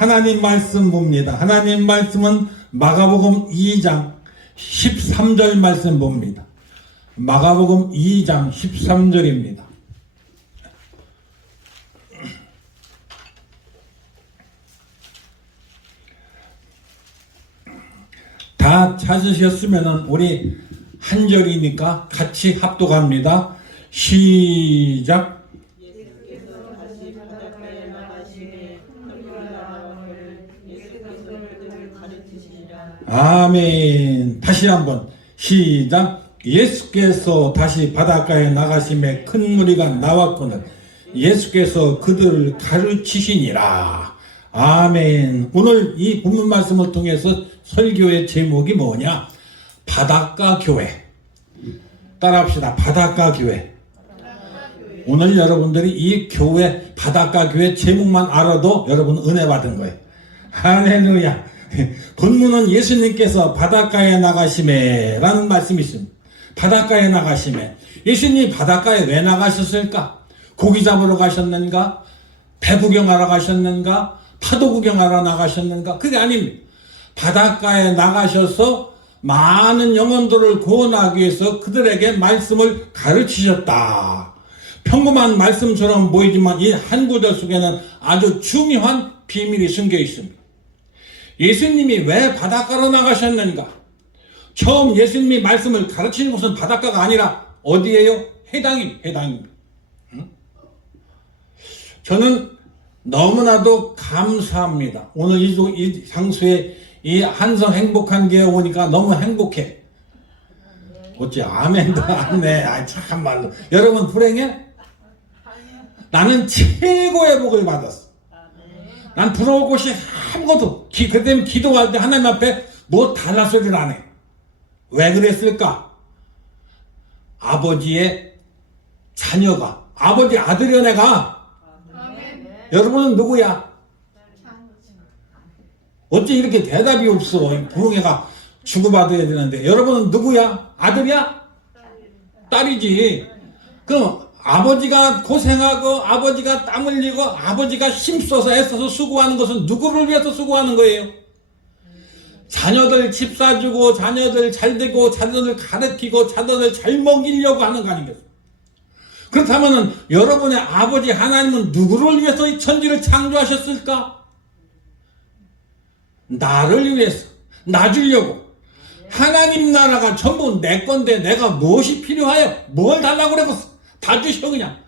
하나님 말씀 봅니다. 하나님 말씀은 마가복음 2장 13절 말씀 봅니다. 마가복음 2장 13절입니다. 다 찾으셨으면 우리 한 절이니까 같이 합독합니다. 시작. 아멘. 다시 한번 시작. 예수께서 다시 바닷가에 나가심에 큰 무리가 나왔거늘 예수께서 그들을 가르치시니라. 아멘. 오늘 이 본문 말씀을 통해서 설교의 제목이 뭐냐? 바닷가 교회. 따라합시다. 바닷가 교회. 오늘 여러분들이 이 교회, 바닷가 교회 제목만 알아도 여러분 은혜 받은 거예요. 할렐루야. 본문은 예수님께서 바닷가에 나가심에 라는 말씀이 있습니다. 바닷가에 나가심에. 예수님이 바닷가에 왜 나가셨을까? 고기 잡으러 가셨는가? 배 구경하러 가셨는가? 파도 구경하러 나가셨는가? 그게 아닙니다. 바닷가에 나가셔서 많은 영혼들을 구원하기 위해서 그들에게 말씀을 가르치셨다. 평범한 말씀처럼 보이지만 이 한 구절 속에는 아주 중요한 비밀이 숨겨 있습니다. 예수님이 왜 바닷가로 나가셨는가? 처음 예수님이 말씀을 가르치는 곳은 바닷가가 아니라 어디예요? 해당입니다. 저는 너무나도 감사합니다. 오늘 이 장소에 이 한성 행복한 교회 오니까 너무 행복해. 어째 아멘도 안 해. 참말로. 여러분 불행해? 나는 최고의 복을 받았어. 난 부러울 곳이 아무것도. 그 때문에 기도할 때 하나님 앞에 뭐 달라 소리를 안 해. 왜 그랬을까? 아버지의 자녀가, 아버지 아들이여 내가. 여러분은 누구야? 어째 이렇게 대답이 없어? 부흥회가 주고받아야 되는데. 여러분은 누구야? 아들이야? 딸이지. 그럼 아버지가 고생하고 아버지가 땀 흘리고 아버지가 힘써서 애써서 수고하는 것은 누구를 위해서 수고하는 거예요? 자녀들 집 사주고 자녀들 잘 되고 자녀들 가르치고 자녀들 잘 먹이려고 하는 거 아니겠어요? 그렇다면 여러분의 아버지 하나님은 누구를 위해서 이 천지를 창조하셨을까? 나를 위해서, 나 주려고. 하나님 나라가 전부 내 건데 내가 무엇이 필요하여? 뭘 달라고 그래봤어? 다 주셔 그냥.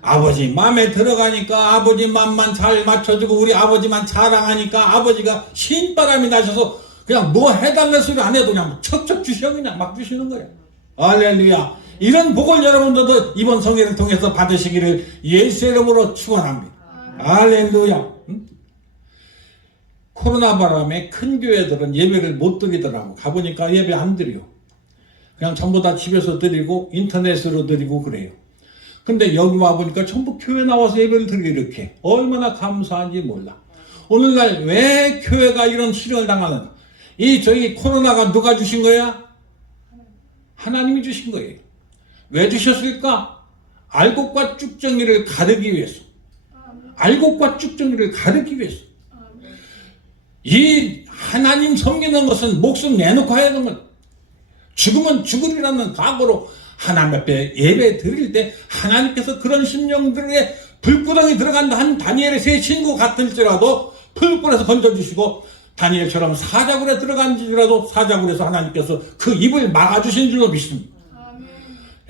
아버지 마음에 들어가니까 아버지 맘만 잘 맞춰주고 우리 아버지만 자랑하니까 아버지가 신바람이 나셔서 그냥 뭐 해달라 소리 안 해도 그냥 척척 주셔 그냥 막 주시는 거예요. 할렐루야. 이런 복을 여러분들도 이번 성회를 통해서 받으시기를 예수의 이름으로 축원합니다. 할렐루야. 코로나 바람에 큰 교회들은 예배를 못 드리더라고. 가보니까 예배 안 드려. 그냥 전부 다 집에서 드리고 인터넷으로 드리고 그래요. 근데 여기 와보니까 전부 교회 나와서 예배를 드리게 이렇게. 얼마나 감사한지 몰라. 오늘날 왜 교회가 이런 시련을 당하는가? 저희 코로나가 누가 주신 거야? 하나님이 주신 거예요. 왜 주셨을까? 알곡과 쭉정이를 가르기 위해서. 알곡과 쭉정이를 가르기 위해서. 이 하나님 섬기는 것은 목숨 내놓고 해야 하는 것. 죽으면 죽으리라는 각오로 하나님 앞에 예배 드릴 때 하나님께서 그런 심령들의 불구덩이 들어간다 한 다니엘의 세 친구 같을지라도 불불에서 건져주시고 다니엘처럼 사자굴에 들어간지라도 사자굴에서 하나님께서 그 입을 막아주신 줄로 믿습니다. 아멘.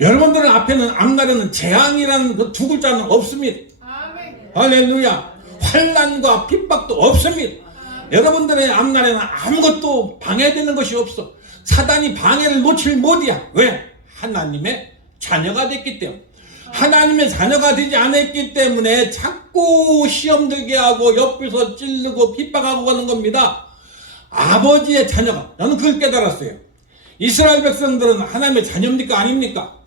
여러분들 앞에는 앞날에는 재앙이라는 그 두 글자는 없습니다. 아멘. 할렐루야. 환난과 핍박도 없습니다. 여러분들의 앞날에는 아무것도 방해되는 것이 없어. 사단이 방해를 놓칠 못이야. 왜? 하나님의 자녀가 됐기 때문에. 하나님의 자녀가 되지 않았기 때문에 자꾸 시험 들게 하고 옆에서 찌르고 핍박하고 가는 겁니다. 아버지의 자녀가. 저는 그걸 깨달았어요. 이스라엘 백성들은 하나님의 자녀입니까? 아닙니까?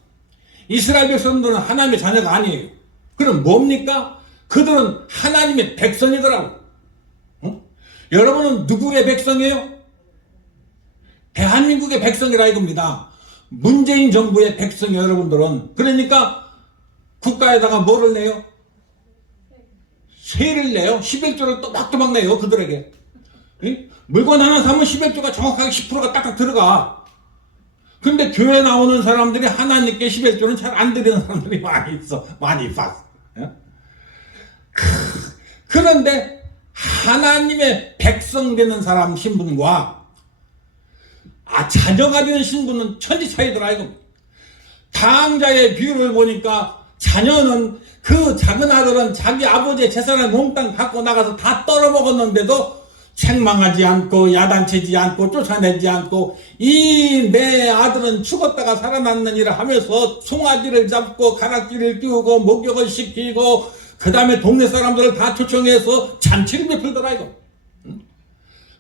이스라엘 백성들은 하나님의 자녀가 아니에요. 그럼 뭡니까? 그들은 하나님의 백성이더라고. 여러분은 누구의 백성이에요? 대한민국의 백성이라 이겁니다. 문재인 정부의 백성 여러분들은. 그러니까 국가에다가 뭐를 내요? 세를 내요. 11조를 또박또박 내요. 그들에게. 물건 하나 사면 11조가 정확하게 10%가 딱딱 들어가. 근데 교회 나오는 사람들이 하나님께 11조는 잘 안 드리는 사람들이 많이 있어. 많이 봤어. 그런데 하나님의 백성 되는 사람 신분과 자녀가 되는 신분은 천지 차이더라 이거. 당자의 비율을 보니까 자녀는 그 작은 아들은 자기 아버지의 재산을 몽땅 갖고 나가서 다 떨어먹었는데도 책망하지 않고 야단치지 않고 쫓아내지 않고 이 내 아들은 죽었다가 살아났느니라 하면서 송아지를 잡고 가락지를 띄우고 목욕을 시키고 그 다음에 동네 사람들을 다 초청해서 잔치를 베풀더라 이거.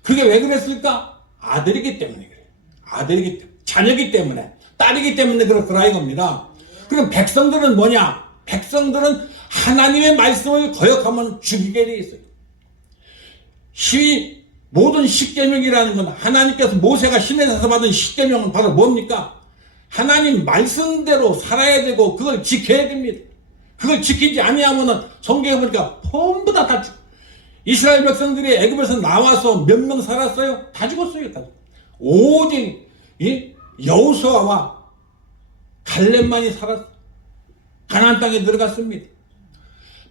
그게 왜 그랬을까? 아들이기 때문에 그래요. 아들이기 때문에, 자녀이기 때문에, 딸이기 때문에 그렇더라 이겁니다. 그럼 백성들은 뭐냐? 백성들은 하나님의 말씀을 거역하면 죽이게 돼 있어요. 모든 십계명이라는 건 하나님께서 모세가 시내에서 받은 십계명은 바로 뭡니까? 하나님 말씀대로 살아야 되고 그걸 지켜야 됩니다. 그걸 지키지 아니하면은 성경에 보니까 전부 다 죽어. 이스라엘 백성들이 애굽에서 나와서 몇 명 살았어요? 다 죽었어요. 다. 오직 여호수아와 갈렙만이 살았어요. 가나안 땅에 들어갔습니다.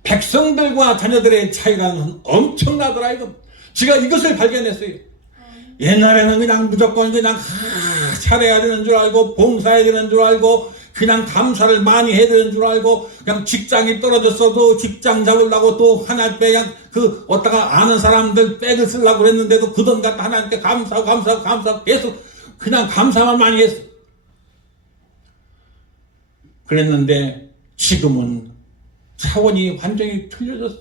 백성들과 자녀들의 차이라는 건 엄청나더라 이거. 제가 이것을 발견했어요. 옛날에는 그냥 무조건 그냥 잘해야 되는 줄 알고 봉사해야 되는 줄 알고 그냥 감사를 많이 해야 되는 줄 알고 그냥 직장이 떨어졌어도 직장 잡으려고 또 하나님께 그냥 어디다가 아는 사람들 백을 쓰려고 그랬는데도 그 돈 갖다 하나님께 감사하고 계속 그냥 감사만 많이 했어. 그랬는데 지금은 차원이 완전히 틀려졌어.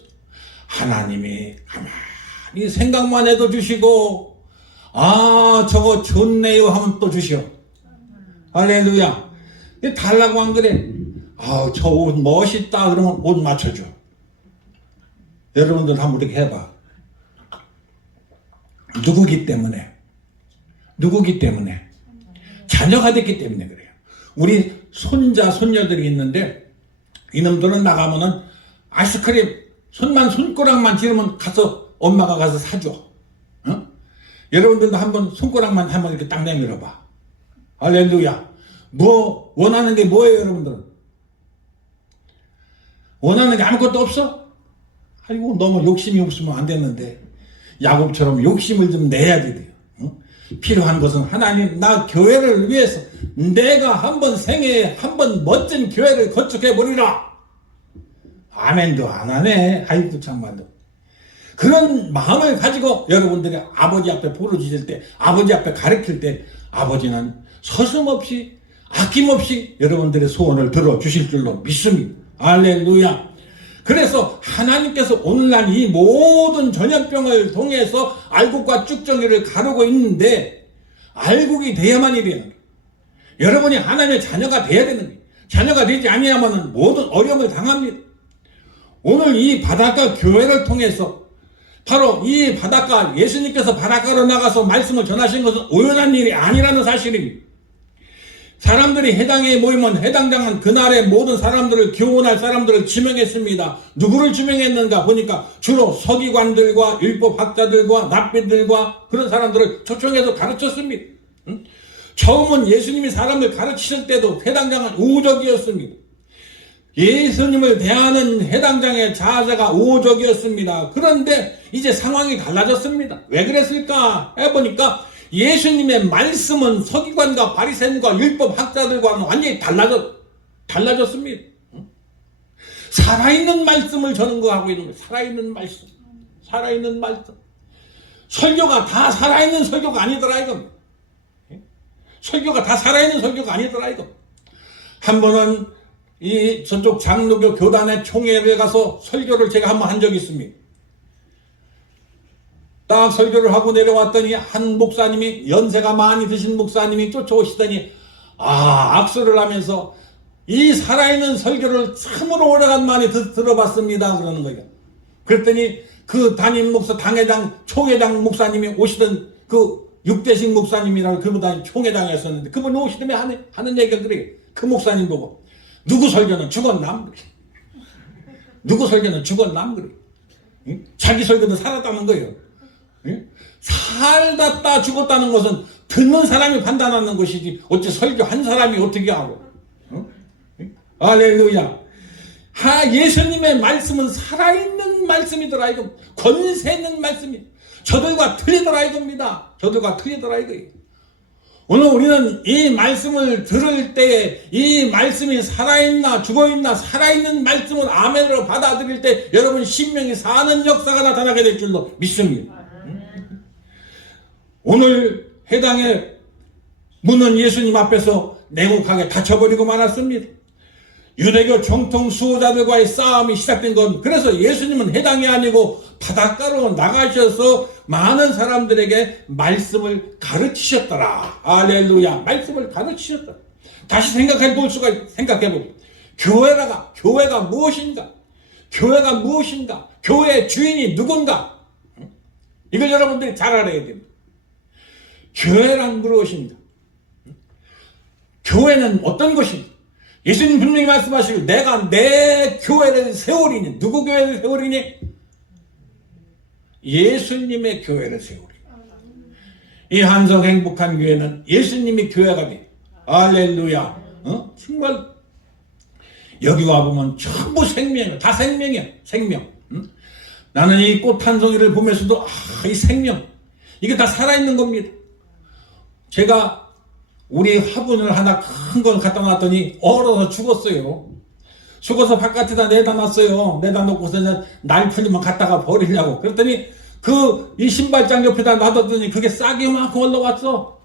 하나님이 가만히 생각만 해도 주시고 저거 좋네요 하면 또 주시오. 할렐루야. 달라고 안 그래. 저 옷 멋있다 그러면 옷 맞춰줘. 여러분들 한번 이렇게 해봐. 누구기 때문에 자녀가 됐기 때문에 그래요. 우리 손자 손녀들이 있는데 이놈들은 나가면은 아이스크림 손가락만 지르면 엄마가 가서 사줘. 여러분들도 한번 손가락만 한번 이렇게 딱 내밀어봐. 할렐루야. 원하는 게 뭐예요, 여러분들은? 원하는 게 아무것도 없어? 아이고, 너무 욕심이 없으면 안 됐는데. 야곱처럼 욕심을 좀 내야지 돼요. 필요한 것은 하나님, 나 교회를 위해서 내가 한번 생애에 한번 멋진 교회를 건축해버리라. 아멘도 안 하네. 아이고, 참말로. 그런 마음을 가지고 여러분들이 아버지 앞에 부르짖을 때, 아버지 앞에 가르칠 때, 아버지는 서슴없이 아낌없이 여러분들의 소원을 들어주실 줄로 믿습니다. 할렐루야. 그래서 하나님께서 오늘날 이 모든 전염병을 통해서 알곡과 쭉정이를 가르고 있는데 알곡이 돼야만 이래요. 여러분이 하나님의 자녀가 돼야 되는 거예요. 자녀가 되지 아니하면 모든 어려움을 당합니다. 오늘 이 바닷가 교회를 통해서 바로 이 바닷가 예수님께서 바닷가로 나가서 말씀을 전하신 것은 우연한 일이 아니라는 사실입니다. 사람들이 해당에 모이면 해당장은 그날의 모든 사람들을 교훈할 사람들을 지명했습니다. 누구를 지명했는가 보니까 주로 서기관들과 율법학자들과 랍비들과 그런 사람들을 초청해서 가르쳤습니다. 처음은 예수님이 사람을 가르치실 때도 해당장은 우호적이었습니다. 예수님을 대하는 해당장의 자세가 우호적이었습니다. 그런데 이제 상황이 달라졌습니다. 왜 그랬을까 해보니까 예수님의 말씀은 서기관과 바리새인과 율법학자들과는 완전히 달라졌습니다. 살아있는 말씀을 전하고 있는 거예요. 살아있는 말씀. 설교가 다 살아있는 설교가 아니더라 이겁니다. 설교가 다 살아있는 설교가 아니더라 이거. 한 번은 저쪽 장로교 교단의 총회를 가서 설교를 제가 한번 한 적이 있습니다. 딱 설교를 하고 내려왔더니 한 목사님이 연세가 많이 드신 목사님이 쫓아오시더니 악수를 하면서 이 살아있는 설교를 참으로 오래간만에 들어봤습니다 그러는 거예요. 그랬더니 그 담임 목사 총회장 목사님이 오시던 그 육대식 목사님이라고 그분이 총회장이었었는데 그분이 오시더니 하는 얘기가 그래요. 그 목사님 보고 누구 설교는 죽었남 그래. 누구 설교는 죽었남 그래. 응? 자기 설교도 살았다는 거예요. 응? 살았다 죽었다는 것은 듣는 사람이 판단하는 것이지 어째 설교 한 사람이 어떻게 하고. 응? 응? 할렐루야. 예수님의 말씀은 살아있는 말씀이더라 이거. 권세 있는 말씀이 저들과 틀리더라 이겁니다. 저들과 틀리더라 이거예요. 오늘 우리는 이 말씀을 들을 때 이 말씀이 살아있나 죽어있나 살아있는 말씀을 아멘으로 받아들일 때 여러분 신명이 사는 역사가 나타나게 될 줄로 믿습니다. 오늘 해당의 문은 예수님 앞에서 냉혹하게 닫혀버리고 말았습니다. 유대교 정통 수호자들과의 싸움이 시작된 건 그래서 예수님은 해당이 아니고 바닷가로 나가셔서 많은 사람들에게 말씀을 가르치셨더라. 할렐루야. 말씀을 가르치셨더라. 다시 생각해 보리. 교회가 무엇인가? 교회가 무엇인가? 교회의 주인이 누군가? 이걸 여러분들이 잘 알아야 됩니다. 교회란 무엇인가? 교회는 어떤 것인가? 예수님 분명히 말씀하시고 내가 내 교회를 세우리니. 누구 교회를 세우리니? 예수님의 교회를 세우리니. 이 한성 행복한 교회는 예수님이 교회가 돼. 할렐루야. 정말 여기 와보면 전부 생명이야. 다 생명이야. 생명. 나는 이 꽃 한 송이를 보면서도 이 생명 이게 다 살아있는 겁니다. 제가 우리 화분을 하나 큰 걸 갖다 놨더니 얼어서 죽었어요. 죽어서 바깥에다 내다 놨어요. 내다 놓고서는 날 풀리면 갖다가 버리려고. 그랬더니 이 신발장 옆에다 놔뒀더니 그게 싹이 요만큼 올라왔어.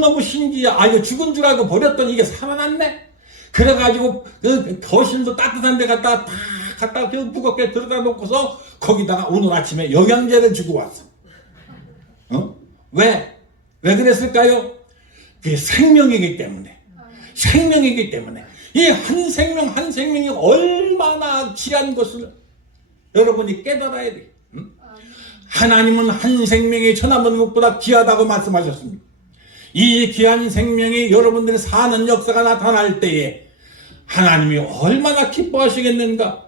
너무 신기해. 이거 죽은 줄 알고 버렸더니 이게 살아났네. 그래가지고 그 거실도 따뜻한 데 갖다가 무겁게 들여다 놓고서 거기다가 오늘 아침에 영양제를 주고 왔어. 왜 그랬을까요? 그게 생명이기 때문에. 생명이기 때문에. 이 한 생명 한 생명이 얼마나 귀한 것을 여러분이 깨달아야 돼요. 하나님은 한 생명이 천하만 것보다 귀하다고 말씀하셨습니다. 이 귀한 생명이 여러분들이 사는 역사가 나타날 때에 하나님이 얼마나 기뻐하시겠는가?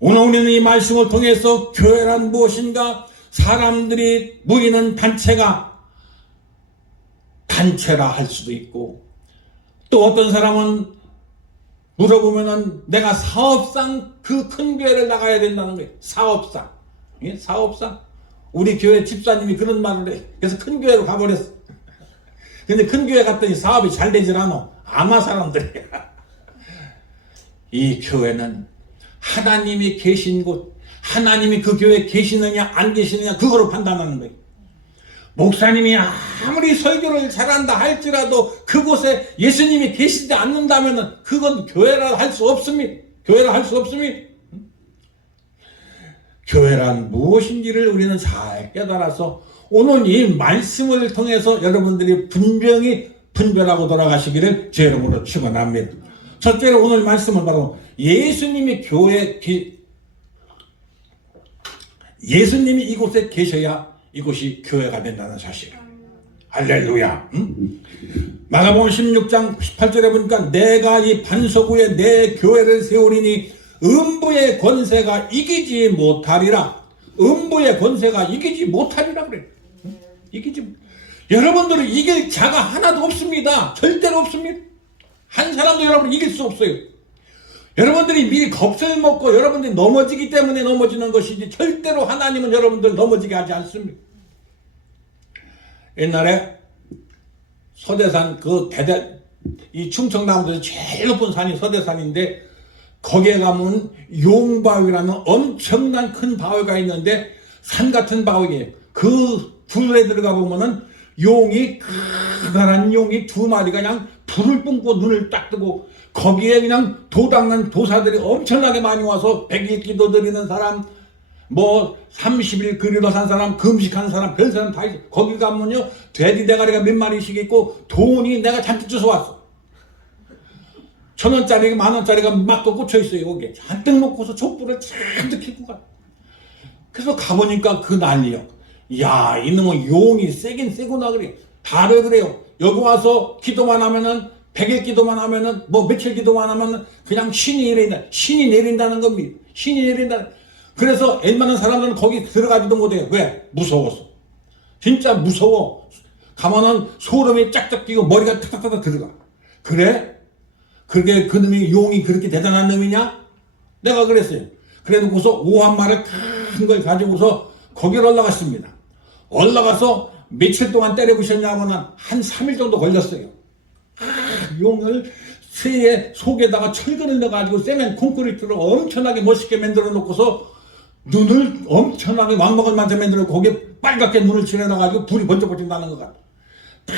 오늘 우리는 이 말씀을 통해서 교회란 무엇인가? 사람들이 모이는 단체라 할 수도 있고, 또 어떤 사람은 물어보면은 내가 사업상 그 큰 교회를 나가야 된다는 거예요. 사업상. 예? 사업상. 우리 교회 집사님이 그런 말을 해. 그래서 큰 교회로 가버렸어. 근데 큰 교회 갔더니 사업이 잘 되질 않아. 아마 사람들이야. 이 교회는 하나님이 계신 곳, 하나님이 그 교회에 계시느냐 안 계시느냐 그거로 판단하는 거예요. 목사님이 아무리 설교를 잘한다 할지라도 그곳에 예수님이 계시지 않는다면 그건 교회라 할 수 없습니다. 교회라 할 수 없습니다. 교회란 무엇인지를 우리는 잘 깨달아서 오늘 이 말씀을 통해서 여러분들이 분별하고 돌아가시기를 제 이름으로 축원합니다. 첫째로 오늘 말씀은 바로 예수님이 예수님이 이곳에 계셔야 이곳이 교회가 된다는 사실. 할렐루야. 마가복음 16장 18절에 보니까 내가 이 반석 위에 내 교회를 세우리니 음부의 권세가 이기지 못하리라. 음부의 권세가 이기지 못하리라 그래. 여러분들은 이길 자가 하나도 없습니다. 절대로 없습니다. 한 사람도 여러분을 이길 수 없어요. 여러분들이 미리 겁을 먹고 여러분들이 넘어지기 때문에 넘어지는 것이지 절대로 하나님은 여러분들 넘어지게 하지 않습니다. 옛날에 서대산 이 충청남도에서 제일 높은 산이 서대산인데 거기에 가면 용바위라는 엄청난 큰 바위가 있는데 산 같은 바위예요. 그 불에 들어가 보면은 커다란 용이 두 마리가 그냥 불을 뿜고 눈을 딱 뜨고 거기에 그냥 도닦는 도사들이 엄청나게 많이 와서 100일 기도 드리는 사람, 30일 그리러 산 사람, 금식한 사람, 별 사람 다 있어. 거기 가면요, 돼지 대가리가 몇 마리씩 있고, 돈이 내가 잔뜩 주워왔어. 1,000원짜리, 10,000원짜리가 막 꽂혀 있어요, 거기에. 잔뜩 놓고서 촛불을 잔뜩 켜고 가. 그래서 가보니까 그 난리요. 이놈의 용이 세긴 세구나, 그래요. 다들 그래요. 여기 와서 기도만 하면은 100일 기도만 하면은, 뭐 며칠 기도만 하면은 그냥 신이 내린다는 겁니다. 신이 내린다. 그래서 웬만한 사람들은 거기 들어가지도 못해요. 왜? 무서워서. 진짜 무서워. 가면은 소름이 짝짝 끼고 머리가 탁탁탁 들어가. 그래? 그게 그놈이 용이 그렇게 대단한 놈이냐? 내가 그랬어요. 그래놓고서 오한마를 큰 걸 가지고서 거기를 올라갔습니다. 올라가서 며칠 동안 때려부셨냐면은 한 3일 정도 걸렸어요. 용을 새의 속에다가 철근을 넣어가지고 세멘 콘크리트로 엄청나게 멋있게 만들어 놓고서 눈을 엄청나게 왕먹을 만큼 만들어 거기에 빨갛게 눈을 칠해놔가지고 불이 번쩍번쩍 나는 것 같아. 딱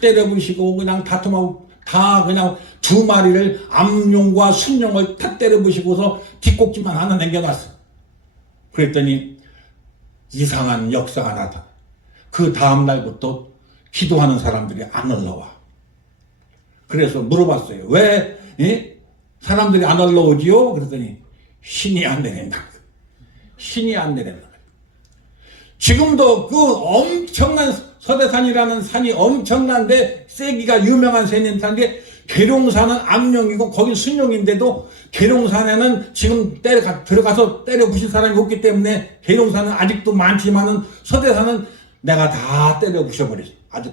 때려부시고 그냥 다툼하고 다 그냥 두 마리를 암용과 순용을 탁 때려부시고서 뒷꼭지만 하나 남겨놨어. 그랬더니 이상한 역사가 나타나. 그 다음날부터 기도하는 사람들이 안 올라와. 그래서 물어봤어요. 왜 사람들이 안 올라오지요? 그랬더니 신이 안 내린다. 신이 안 내린다. 지금도 그 엄청난 서대산이라는 산이 엄청난데 세기가 유명한 산인데 계룡산은 암룡이고 거긴 순룡인데도 계룡산에는 지금 들어가서 때려 부신 사람이 없기 때문에 계룡산은 아직도 많지만은 서대산은 내가 다 때려 부셔버렸어. 아주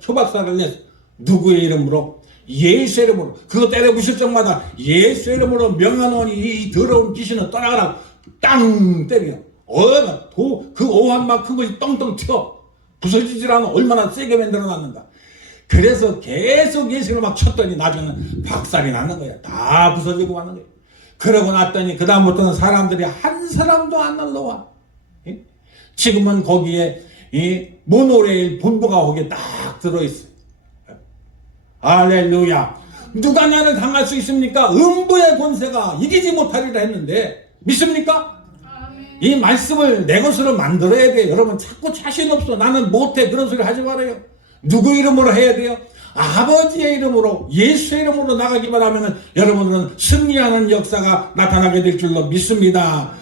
초박사를 냈어. 누구의 이름으로? 예수의 이름으로. 그거 때려 부실 적마다 예수의 이름으로 명하노니 이 더러운 귀신은 떠나가라. 땅 때려. 그 오한막 큰 것이 똥똥 튀어. 부서지질 않아. 얼마나 세게 만들어 놨는가. 그래서 계속 예수를 막 쳤더니 나중에는 박살이 나는 거야. 다 부서지고 가는 거야. 그러고 났더니 그다음부터는 사람들이 한 사람도 안 올라와. 지금은 거기에 이 모노레일 본부가 거기에 딱 들어있어. 할렐루야. 누가 나를 당할 수 있습니까? 음부의 권세가 이기지 못하리라 했는데 믿습니까? 이 말씀을 내 것으로 만들어야 돼요. 여러분 자꾸 자신 없어. 나는 못해. 그런 소리 하지 말아요. 누구 이름으로 해야 돼요? 아버지의 이름으로 예수의 이름으로 나가기만 하면 여러분들은 승리하는 역사가 나타나게 될 줄로 믿습니다.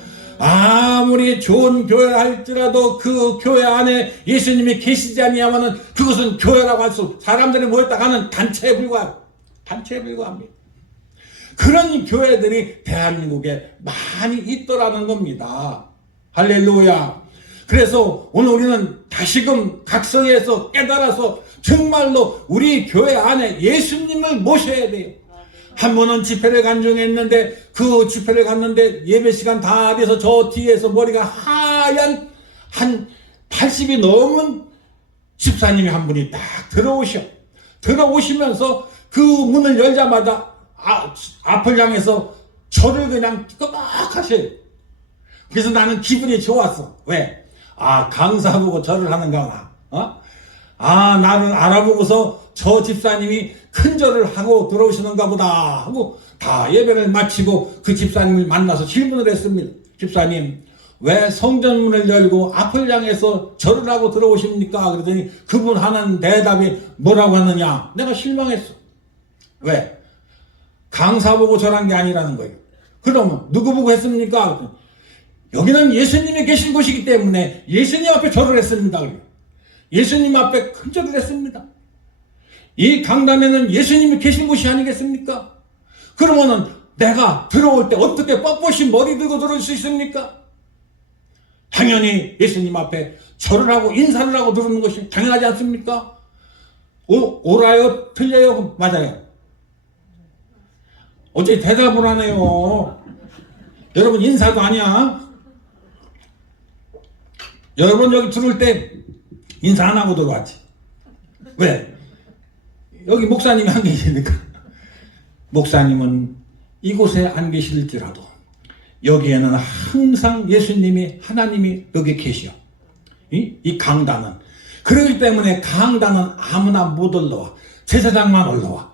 아무리 좋은 교회를 할지라도 그 교회 안에 예수님이 계시지 아니하면은 그것은 교회라고 할 수, 사람들이 모였다 가는 단체에 불과합니다. 그런 교회들이 대한민국에 많이 있더라는 겁니다. 할렐루야. 그래서 오늘 우리는 다시금 각성해서 깨달아서 정말로 우리 교회 안에 예수님을 모셔야 돼요. 한 번은 집회를 간증했는데 그 집회를 갔는데 예배 시간 다 돼서 저 뒤에서 머리가 하얀 한 80이 넘은 집사님이 한 분이 딱 들어오시면서 그 문을 열자마자 앞을 향해서 저를 그냥 끄덕하셔요. 그래서 나는 기분이 좋았어. 왜? 강사 보고 절을 하는가 봐. 나를 알아보고서 저 집사님이 큰 절을 하고 들어오시는가 보다 하고 다 예배를 마치고 그 집사님을 만나서 질문을 했습니다. 집사님, 왜 성전문을 열고 앞을 향해서 절을 하고 들어오십니까? 그랬더니 그분 하는 대답이 뭐라고 하느냐? 내가 실망했어. 왜? 강사 보고 절한 게 아니라는 거예요. 그러면 누구 보고 했습니까? 여기는 예수님이 계신 곳이기 때문에 예수님 앞에 절을 했습니다. 예수님 앞에 큰 절을 했습니다. 이 강단에는 예수님이 계신 곳이 아니겠습니까? 그러면은 내가 들어올 때 어떻게 뻣뻣이 머리 들고 들어올 수 있습니까? 당연히 예수님 앞에 절을 하고 인사를 하고 들어오는 것이 당연하지 않습니까? 옳아요? 틀려요? 맞아요? 어째 대답을 하네요. 여러분 인사도 아니야? 여러분 여기 들어올 때 인사 안 하고 들어왔지. 왜? 여기 목사님이 안 계시니까. 목사님은 이곳에 안 계실지라도 여기에는 항상 예수님이 하나님이 여기 계시오. 이 강단은. 그렇기 때문에 강단은 아무나 못 올라와. 제사장만 올라와.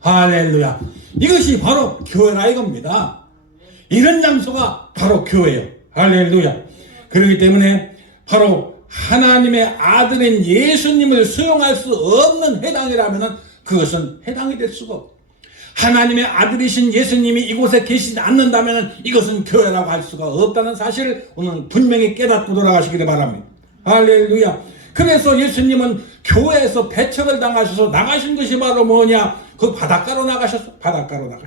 할렐루야. 이것이 바로 교회라 이겁니다. 이런 장소가 바로 교회예요. 할렐루야. 그렇기 때문에 바로 하나님의 아들인 예수님을 수용할 수 없는 회당이라면 그것은 회당이 될 수가 없고, 하나님의 아들이신 예수님이 이곳에 계시지 않는다면 이것은 교회라고 할 수가 없다는 사실을 오늘 분명히 깨닫고 돌아가시기를 바랍니다. 할렐루야. 그래서 예수님은 교회에서 배척을 당하셔서 나가신 것이 바로 뭐냐? 그 바닷가로 나가셨어. 바닷가로 나가.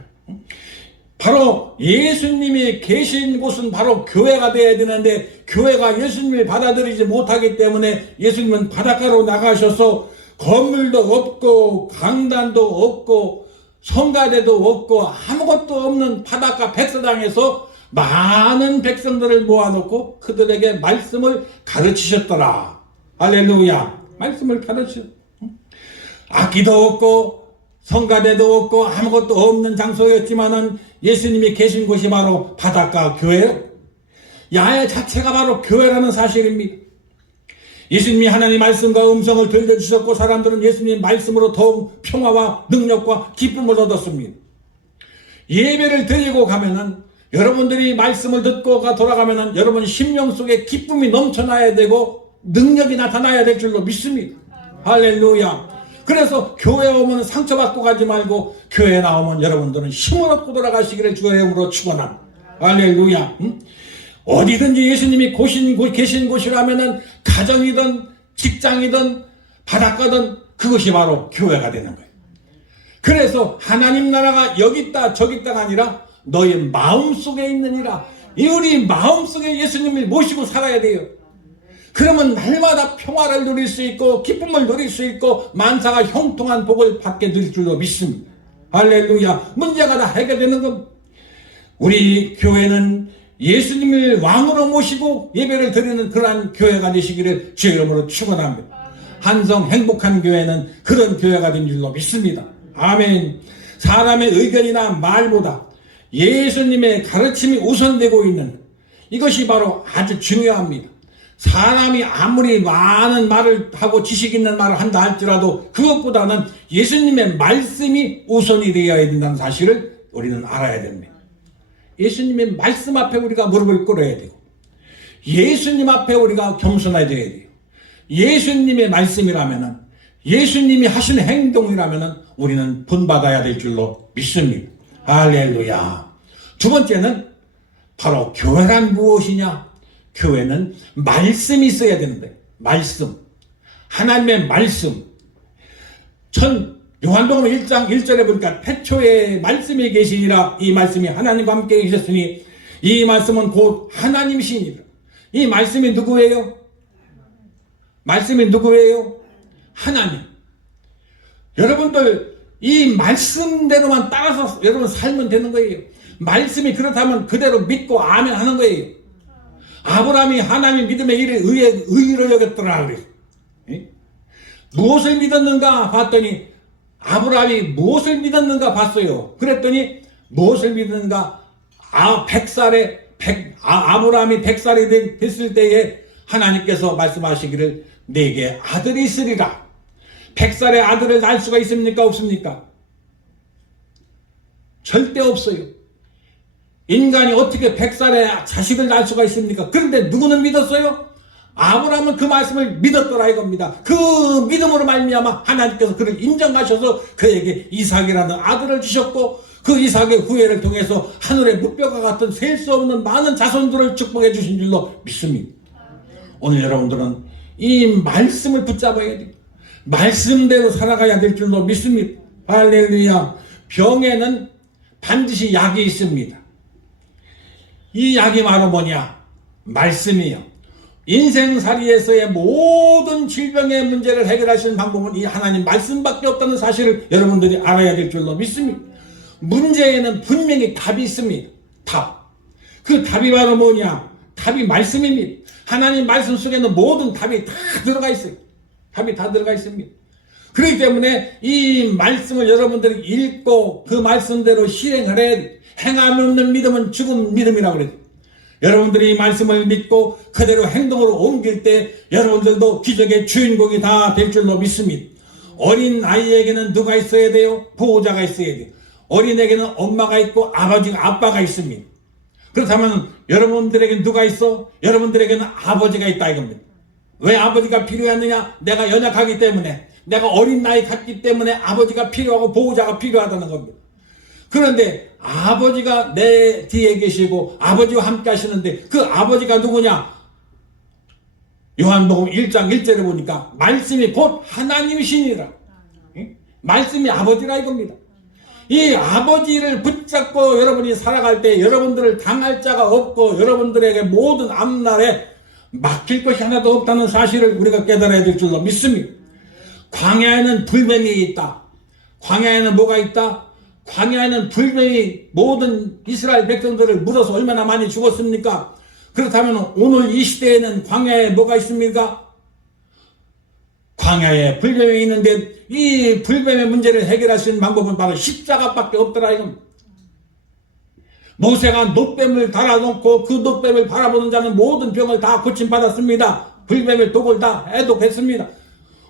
바로 예수님이 계신 곳은 바로 교회가 되어야 되는데 교회가 예수님을 받아들이지 못하기 때문에 예수님은 바닷가로 나가셔서 건물도 없고 강단도 없고 성가대도 없고 아무것도 없는 바닷가 백사장에서 많은 백성들을 모아놓고 그들에게 말씀을 가르치셨더라. 할렐루야. 말씀을 가르치셨. 악기도 없고 성가대도 없고 아무것도 없는 장소였지만은 예수님이 계신 곳이 바로 바닷가 교회예요. 야외 자체가 바로 교회라는 사실입니다. 예수님이 하나님 말씀과 음성을 들려주셨고 사람들은 예수님 말씀으로 더욱 평화와 능력과 기쁨을 얻었습니다. 예배를 드리고 가면은 여러분들이 말씀을 듣고 돌아가면은 여러분 심령 속에 기쁨이 넘쳐나야 되고 능력이 나타나야 될 줄로 믿습니다. 할렐루야. 그래서 교회 오면 상처받고 가지 말고 교회 나오면 여러분들은 힘을 얻고 돌아가시기를 주의 이름으로 축원합니다. 할렐루야. 어디든지 예수님이 계신 곳이라면은 가정이든 직장이든 바닷가든 그것이 바로 교회가 되는 거예요. 그래서 하나님 나라가 여기 있다 저기 있다가 아니라 너의 마음속에 있느니라. 우리 마음속에 예수님을 모시고 살아야 돼요. 그러면 날마다 평화를 누릴 수 있고 기쁨을 누릴 수 있고 만사가 형통한 복을 받게 될 줄로 믿습니다. 할렐루야. 문제가 다 해결되는 겁니다. 우리 교회는 예수님을 왕으로 모시고 예배를 드리는 그러한 교회가 되시기를 주의 이름으로 축원합니다. 한성 행복한 교회는 그런 교회가 된 줄로 믿습니다. 아멘. 사람의 의견이나 말보다 예수님의 가르침이 우선되고 있는 이것이 바로 아주 중요합니다. 사람이 아무리 많은 말을 하고 지식 있는 말을 한다 할지라도 그것보다는 예수님의 말씀이 우선이 되어야 된다는 사실을 우리는 알아야 됩니다. 예수님의 말씀 앞에 우리가 무릎을 꿇어야 되고 예수님 앞에 우리가 겸손해져야 돼요. 예수님의 말씀이라면은 예수님이 하신 행동이라면은 우리는 본받아야 될 줄로 믿습니다. 할렐루야. 두 번째는 바로 교회란 무엇이냐? 교회는 말씀이 있어야 되는데 말씀, 하나님의 말씀. 요한복음 1장 1절에 보니까 태초에 말씀이 계시니라. 이 말씀이 하나님과 함께 계셨으니 이 말씀은 곧 하나님이시니라. 이 말씀이 누구예요? 말씀이 누구예요? 하나님. 여러분들 이 말씀대로만 따라서 여러분 살면 되는 거예요. 말씀이 그렇다면 그대로 믿고 아멘 하는 거예요. 아브라함이 하나님 믿음의 일에 의의를 여겼더라 그래요. 무엇을 믿었는가 봤더니 아브라함이 무엇을 믿었는가 봤어요. 그랬더니 무엇을 믿었는가? 아브라함이 100살이 됐을 때에 하나님께서 말씀하시기를 내게 아들이 있으리라. 100살의 아들을 낳을 수가 있습니까? 없습니까? 절대 없어요. 인간이 어떻게 100살의 자식을 낳을 수가 있습니까? 그런데 누구는 믿었어요? 아브라함은 그 말씀을 믿었더라 이겁니다. 그 믿음으로 말미암아 하나님께서 그를 인정하셔서 그에게 이삭이라는 아들을 주셨고 그 이삭의 후예를 통해서 하늘의 무뼈가 같은 셀 수 없는 많은 자손들을 축복해 주신 줄로 믿습니다. 오늘 여러분들은 이 말씀을 붙잡아야 돼요. 말씀대로 살아가야 될 줄로 믿습니다. 할렐루야. 병에는 반드시 약이 있습니다. 이 약이 바로 뭐냐? 말씀이에요. 인생살이에서의 모든 질병의 문제를 해결하시는 방법은 이 하나님 말씀밖에 없다는 사실을 여러분들이 알아야 될 줄로 믿습니다. 문제에는 분명히 답이 있습니다. 답. 그 답이 바로 뭐냐? 답이 말씀입니다. 하나님 말씀 속에는 모든 답이 다 들어가 있어요. 답이 다 들어가 있습니다. 그렇기 때문에 이 말씀을 여러분들이 읽고 그 말씀대로 실행을 해야 돼요. 행함 없는 믿음은 죽은 믿음이라고 그래요. 여러분들이 이 말씀을 믿고 그대로 행동으로 옮길 때 여러분들도 기적의 주인공이 다 될 줄로 믿습니다. 어린 아이에게는 누가 있어야 돼요? 보호자가 있어야 돼요. 어린에게는 엄마가 있고 아빠가 있습니다. 그렇다면 여러분들에게는 누가 있어? 여러분들에게는 아버지가 있다 이겁니다. 왜 아버지가 필요했느냐? 내가 연약하기 때문에, 내가 어린 나이 같기 때문에 아버지가 필요하고 보호자가 필요하다는 겁니다. 그런데 아버지가 내 뒤에 계시고 아버지와 함께 하시는데 그 아버지가 누구냐? 요한복음 1장 1절에 보니까 말씀이 곧 하나님이시니라. 말씀이 아버지라 이겁니다. 이 아버지를 붙잡고 여러분이 살아갈 때 여러분들을 당할 자가 없고 여러분들에게 모든 앞날에 막힐 것이 하나도 없다는 사실을 우리가 깨달아야 될 줄로 믿습니다. 광야에는 불뱀이 있다. 광야에는 뭐가 있다? 광야에는 불뱀이 모든 이스라엘 백성들을 물어서 얼마나 많이 죽었습니까? 그렇다면 오늘 이 시대에는 광야에 뭐가 있습니까? 광야에 불뱀이 있는데 이 불뱀의 문제를 해결할 수 있는 방법은 바로 십자가밖에 없더라 이겁니다. 모세가 놋뱀을 달아놓고 그 놋뱀을 바라보는 자는 모든 병을 다 고침받았습니다. 불뱀의 독을 다 해독했습니다.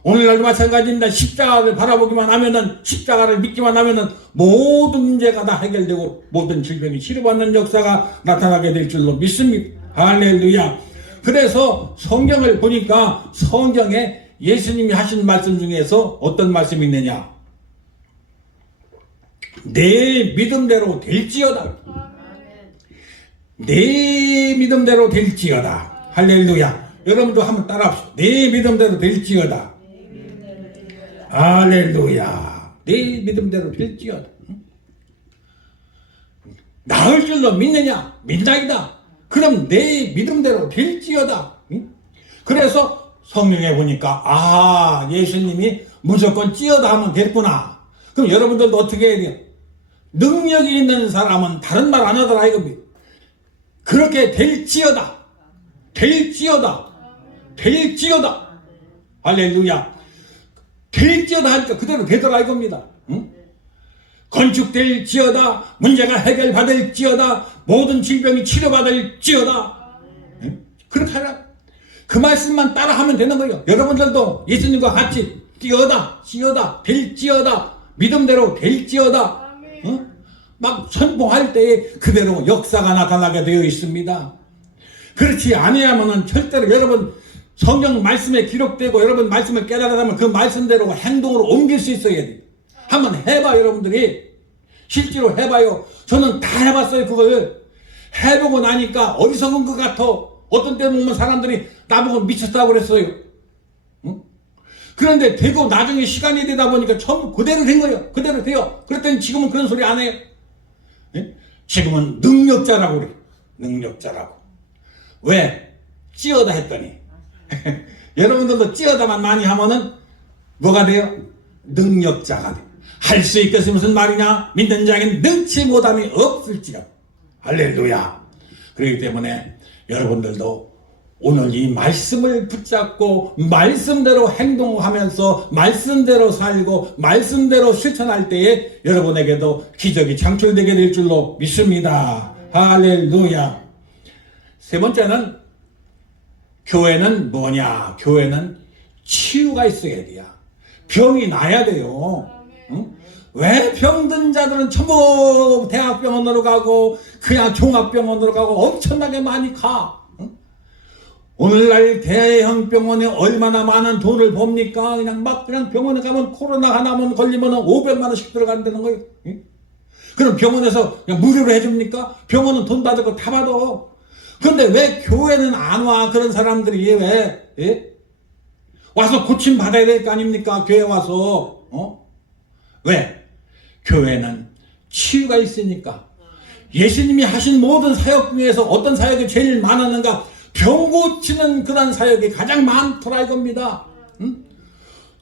오늘날도 마찬가지입니다. 십자가를 바라보기만 하면은, 십자가를 믿기만 하면은 모든 문제가 다 해결되고 모든 질병이 치료받는 역사가 나타나게 될 줄로 믿습니다. 할렐루야. 그래서 성경을 보니까 성경에 예수님이 하신 말씀 중에서 어떤 말씀이 있느냐? 내 믿음대로 될지어다. 내 믿음대로 될지어다. 할렐루야. 여러분도 한번 따라합시다. 내 믿음대로 될지어다. 할렐루야. 내 믿음대로 될지어다. 나을 줄로 믿느냐? 믿나이다. 그럼 내 믿음대로 될지어다. 그래서 성경에 보니까 예수님이 무조건 찌어다 하면 됐구나. 그럼 여러분들도 어떻게 해야 돼요? 능력이 있는 사람은 다른 말 안 하더라 이겁니다. 그렇게 될지어다. 될지어다. 될지어다. 할렐루야. 될지어다 하니까 그대로 되더라 이겁니다. 응? 건축될지어다. 문제가 해결받을지어다. 모든 질병이 치료받을지어다. 응? 그렇게 하라. 그 말씀만 따라하면 되는 거예요. 여러분들도 예수님과 같이 찌어다, 찌어다, 될지어다, 믿음대로 될지어다. 응? 막 선포할 때에 그대로 역사가 나타나게 되어 있습니다. 그렇지 아니하면은 절대로 여러분 성경 말씀에 기록되고 여러분 말씀을 깨달아가면 그 말씀대로 행동으로 옮길 수 있어야 돼요. 한번 해봐 여러분들이. 실제로 해봐요. 저는 다 해봤어요. 그걸 해보고 나니까 어리석은 것 같아. 어떤 때 보면 사람들이 나보고 미쳤다고 그랬어요. 응? 그런데 되고 나중에 시간이 되다 보니까 전부 그대로 된 거예요. 그대로 돼요. 그랬더니 지금은 그런 소리 안 해요. 예? 지금은 능력자라고 그래요. 능력자라고. 왜? 찌어다 했더니 여러분들도 찌어다만 많이 하면은 뭐가 돼요? 능력자가 돼요. 할 수 있겠으면 무슨 말이냐? 믿는 자에겐 능치 못함이 없을지라. 할렐루야. 그렇기 때문에 여러분들도 오늘 이 말씀을 붙잡고 말씀대로 행동하면서 말씀대로 살고 말씀대로 실천할 때에 여러분에게도 기적이 창출되게 될 줄로 믿습니다. 할렐루야. 세 번째는 교회는 뭐냐? 교회는 치유가 있어야 돼요. 병이 나야 돼요. 응? 왜 병든 자들은 전부 대학병원으로 가고 그냥 종합병원으로 가고 엄청나게 많이 가? 응? 오늘날 대형 병원에 얼마나 많은 돈을 봅니까? 그냥 병원에 가면 코로나 하나만 걸리면 500만 원씩 들어간다는 거예요. 응? 그럼 병원에서 그냥 무료로 해줍니까? 병원은 돈 받을 거 다 받아. 그런데 왜 교회는 안 와? 그런 사람들이 왜? 예? 와서 고침 받아야 될 거 아닙니까? 교회 와서. 왜? 교회는 치유가 있으니까. 예수님이 하신 모든 사역 중에서 어떤 사역이 제일 많았는가? 병 고치는 그런 사역이 가장 많더라 이겁니다. 응?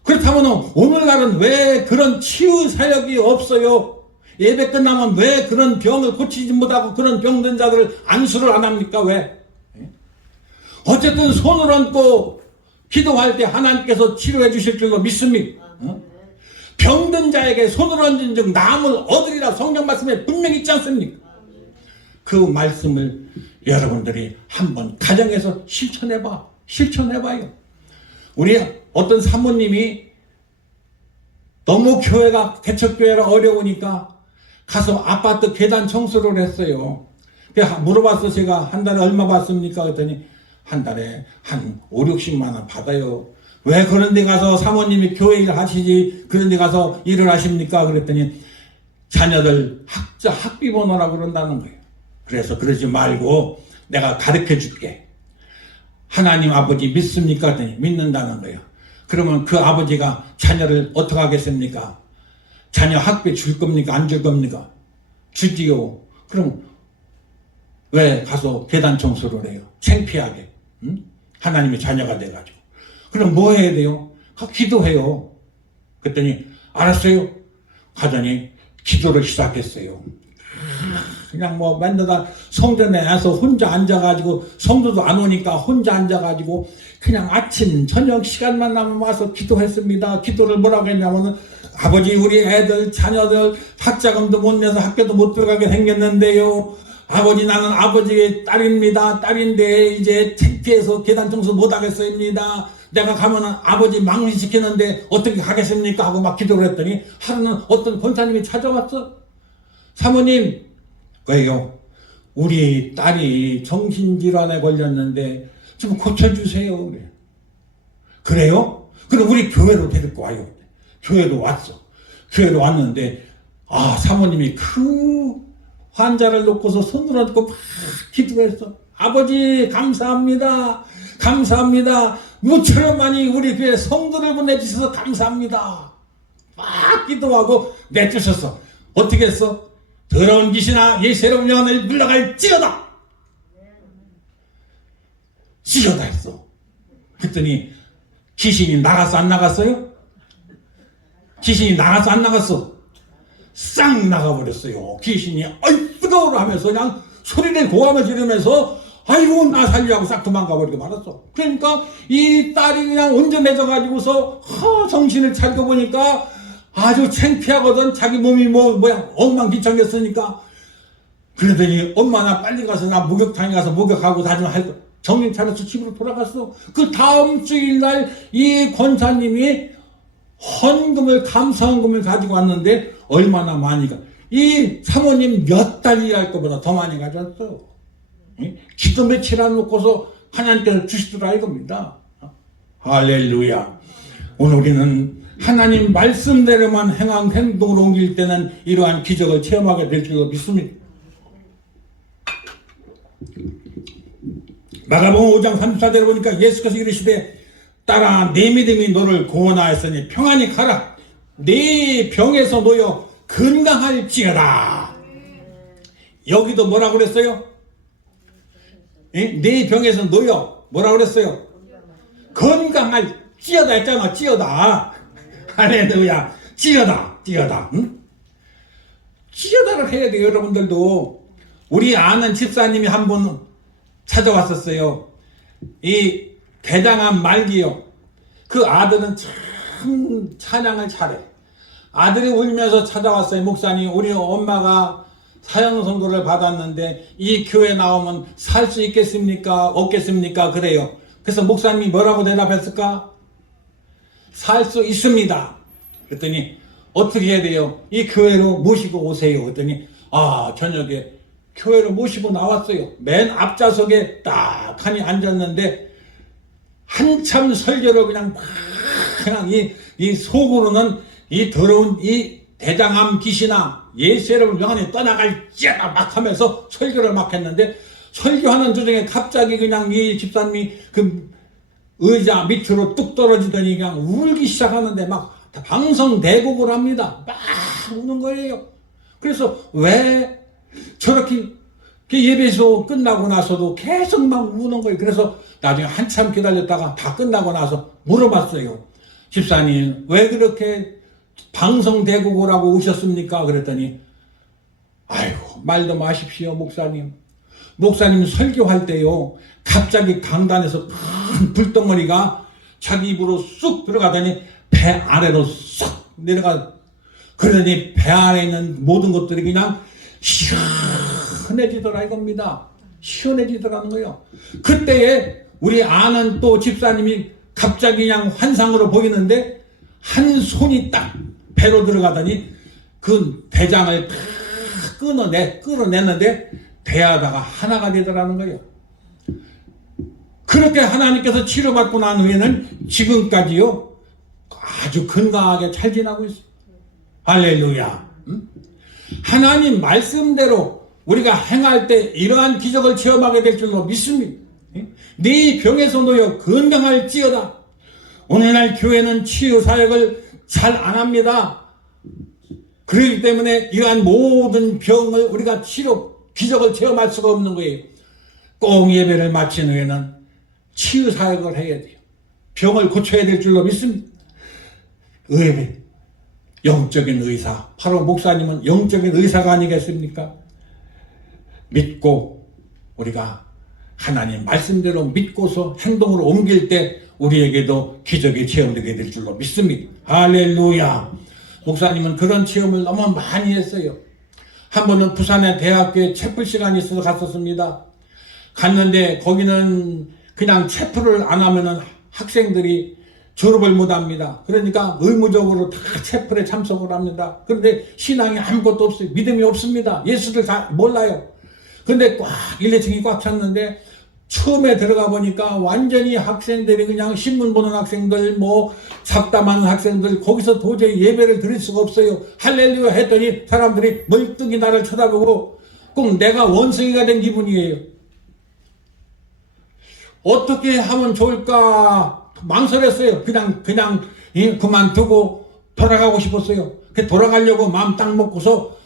그렇다면 오늘날은 왜 그런 치유 사역이 없어요? 예배 끝나면 왜 그런 병을 고치지 못하고 그런 병든 자들을 안수를 안 합니까? 왜? 어쨌든 손을 얹고 기도할 때 하나님께서 치료해 주실 줄로 믿습니다. 병든 자에게 손을 얹은 즉 나음을 얻으리라 성경 말씀에 분명히 있지 않습니까? 그 말씀을 여러분들이 한번 가정에서 실천해봐요. 우리 어떤 사모님이 너무 교회가 개척교회라 어려우니까 가서 아파트 계단 청소를 했어요. 물어봤어. 제가 한 달에 얼마 받습니까? 그랬더니 한 달에 한 5, 60만 원 받아요. 왜 그런 데 가서 사모님이 교회 일 하시지 그런 데 가서 일을 하십니까? 그랬더니 자녀들 학비 번호라고 그런다는 거예요. 그래서 그러지 말고 내가 가르쳐 줄게. 하나님 아버지 믿습니까? 그랬더니 믿는다는 거예요. 그러면 그 아버지가 자녀를 어떻게 하겠습니까? 자녀 학비 줄 겁니까? 안 줄 겁니까? 주지요. 그럼 왜 가서 계단 청소를 해요? 창피하게. 응? 하나님의 자녀가 돼가지고. 그럼 뭐 해야 돼요? 기도해요. 그랬더니 알았어요. 가더니 기도를 시작했어요. 그냥 뭐 맨날 성전에 와서 혼자 앉아가지고 성도도 안 오니까 혼자 앉아가지고 그냥 아침 저녁 시간만 나면 와서 기도했습니다. 기도를 뭐라고 했냐면은 아버지 우리 애들 자녀들 학자금도 못 내서 학교도 못 들어가게 생겼는데요. 아버지 나는 아버지의 딸입니다. 딸인데 이제 창피해서 계단 청소 못 하겠습니다. 내가 가면은 아버지 망신시키는데 어떻게 가겠습니까? 하고 막 기도를 했더니 하루는 어떤 권사님이 찾아왔어. 사모님 왜요? 우리 딸이 정신질환에 걸렸는데 좀 고쳐주세요. 그래. 그래요? 그럼 우리 교회로 데리고 와요. 교회로 왔어. 교회로 왔는데 사모님이 그 환자를 놓고서 손을 얹고 막 기도했어. 아버지 감사합니다. 감사합니다. 무처럼 많이 우리 교회 성도를 보내주셔서 감사합니다. 막 기도하고 내주셨어. 어떻게 했어? 더러운 귀신아 예세로운 영혼을 물러갈지어다. 지어다 했어. 그랬더니 귀신이 나갔어 안 나갔어요? 귀신이 나갔어 안 나갔어? 싹 나가버렸어요. 귀신이 아이 뜨거워라 하면서 그냥 소리를 고하며 지르면서 아이고 나 살려하고 싹 도망가버리고 말았어. 그러니까 이 딸이 그냥 온전해져가지고서 정신을 차리고 보니까 아주 창피하거든. 자기 몸이 뭐야 엉망진창이었으니까. 그러더니 엄마 나 빨리 가서 나 목욕탕에 가서 목욕하고 다 좀 할 정신 차려서 집으로 돌아갔어. 그 다음 주일날 이 권사님이 헌금을 감사헌금을 가지고 왔는데 얼마나 많이 이 사모님 몇 달 일할 것보다 더 많이 가져왔어. 기도 며칠 안 놓고서 하나님께서 주시더라 이겁니다. 할렐루야. 오늘 우리는 하나님 말씀대로만 행동으로 옮길 때는 이러한 기적을 체험하게 될 줄로 믿습니다. 마가복음 5장 34절에 보니까 예수께서 이르시되 딸아 내 믿음이 너를 구원하였으니 평안히 가라. 네 병에서 놓여 건강할지어다. 여기도 뭐라고 그랬어요? 네 병에서 놓여 뭐라고 그랬어요? 건강할지어다 했잖아. 찌어다. 할렐루야. 찌어다. 응? 찌어다를 해야 돼요. 여러분들도. 우리 아는 집사님이 한 번 찾아왔었어요. 이 대장암 말기요. 그 아들은 참 찬양을 잘해. 아들이 울면서 찾아왔어요. 목사님 우리 엄마가 사형선고를 받았는데 이 교회 나오면 살 수 있겠습니까? 없겠습니까? 그래요. 그래서 목사님이 뭐라고 대답했을까? 살 수 있습니다. 그랬더니 어떻게 해야 돼요? 이 교회로 모시고 오세요. 그랬더니 저녁에 교회로 모시고 나왔어요. 맨 앞좌석에 딱하니 앉았는데 한참 설교를 그냥 이 속으로는 이 더러운 이 대장암 귀신아 예수를 명하니 떠나갈지어다 막 하면서 설교를 막 했는데 설교하는 도중에 갑자기 그냥 이 집사님이 그 의자 밑으로 뚝 떨어지더니 그냥 울기 시작하는데 막 방송 대곡을 합니다. 막 우는 거예요. 그래서 왜 저렇게 예배소 끝나고 나서도 계속 막 우는 거예요. 그래서 나중에 한참 기다렸다가 다 끝나고 나서 물어봤어요. 집사님 왜 그렇게 방송 대국을 하고 오셨습니까? 그랬더니 아이고 말도 마십시오 목사님. 목사님 설교할 때요 갑자기 강단에서 큰 불덩어리가 자기 입으로 쑥 들어가더니 배 아래로 쏙 내려가. 그러더니 배 안에 있는 모든 것들이 그냥 시원해지더라 이겁니다. 시원해지더라는 거예요. 그때에 우리 아는 또 집사님이 갑자기 그냥 환상으로 보이는데 한 손이 딱 배로 들어가더니 그 대장을 다 끌어내는데 배하다가 하나가 되더라는 거예요. 그렇게 하나님께서 치료받고 난 후에는 지금까지요 아주 건강하게 잘 지나고 있어요. 할렐루야. 하나님 말씀대로 우리가 행할 때 이러한 기적을 체험하게 될 줄로 믿습니다. 네 병에서 놓여 건강할지어다. 오늘날 교회는 치유 사역을 잘 안 합니다. 그렇기 때문에 이러한 모든 병을 우리가 기적을 체험할 수가 없는 거예요. 꼭 예배를 마친 후에는 치유 사역을 해야 돼요. 병을 고쳐야 될 줄로 믿습니다. 의회, 영적인 의사, 바로 목사님은 영적인 의사가 아니겠습니까? 믿고 우리가 하나님 말씀대로 믿고서 행동으로 옮길 때 우리에게도 기적이 체험되게 될 줄로 믿습니다. 할렐루야. 목사님은 그런 체험을 너무 많이 했어요. 한 번은 부산의 대학교에 채플 시간이 있어서 갔었습니다. 갔는데 거기는 그냥 채플을 안 하면은 학생들이 졸업을 못 합니다. 그러니까 의무적으로 다 채플에 참석을 합니다. 그런데 신앙이 아무것도 없어요. 믿음이 없습니다. 예수를 다 몰라요. 그런데 꽉 1, 2층이 꽉 찼는데 처음에 들어가 보니까 완전히 학생들이 그냥 신문 보는 학생들, 잡담하는 학생들, 거기서 도저히 예배를 드릴 수가 없어요. 할렐루야 했더니 사람들이 멀뚱히 나를 쳐다보고 꼭 내가 원숭이가 된 기분이에요. 어떻게 하면 좋을까 망설였어요. 그냥 그만두고 돌아가고 싶었어요. 돌아가려고 마음 딱 먹고서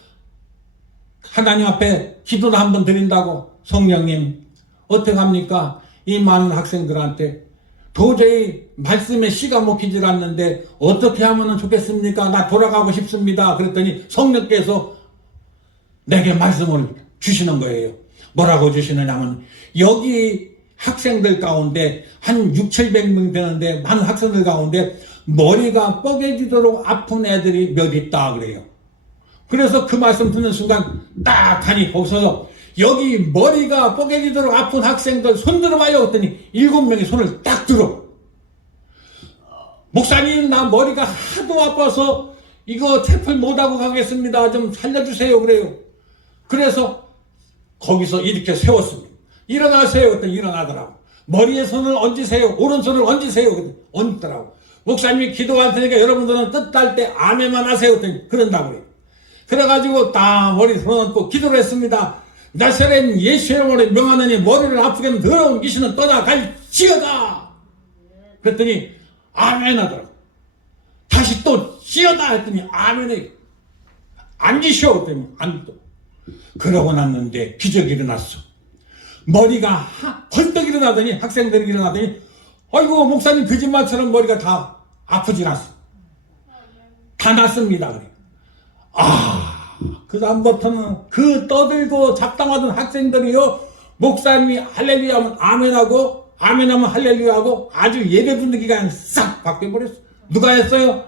하나님 앞에 기도도 한번 드린다고, 성령님 어떻게 합니까? 이 많은 학생들한테 도저히 말씀에 씨가 먹히질 않는데 어떻게 하면 좋겠습니까? 나 돌아가고 싶습니다. 그랬더니 성령께서 내게 말씀을 주시는 거예요. 뭐라고 주시느냐면, 여기 학생들 가운데 한 600~700명 되는데 많은 학생들 가운데 머리가 뻐개지도록 아픈 애들이 몇 있다 그래요. 그래서 그 말씀 듣는 순간 딱 하니 거기서 여기 머리가 뻐개지도록 아픈 학생들 손 들어봐요 했더니 7명이 손을 딱 들어. 목사님, 나 머리가 하도 아파서 이거 채플 못하고 가겠습니다. 좀 살려주세요 그래요. 그래서 거기서 이렇게 세웠습니다. 일어나세요 했더니 일어나더라고. 머리에 손을 얹으세요. 오른손을 얹으세요 했더니 얹더라고. 목사님이 기도할 테니까 여러분들은 뜻할 때 아멘만 하세요 했더니 그런다고 그래요. 그래가지고 딱 머리 손 얹고 기도를 했습니다. 나사렛 예수의 이름으로 명하느니 머리를 아프게 더러운 귀신은 떠나갈지어다. 그랬더니 아멘 하더라고. 다시 또 지어다 했더니 아멘해. 앉으시오 했더니 앉고. 그러고 났는데 기적이 일어났어. 머리가 벌떡 일어나더니, 학생들이 일어나더니 아이고 목사님 거짓말처럼 머리가 다 아프지 않았어. 다 났습니다. 그래. 그 다음부터는 그 떠들고 잡담하던 학생들이요, 목사님이 할렐루야 하면 아멘하고, 아멘하면 할렐루야 하고 아주 예배 분위기가 그냥 싹 바뀌어버렸어. 누가 했어요?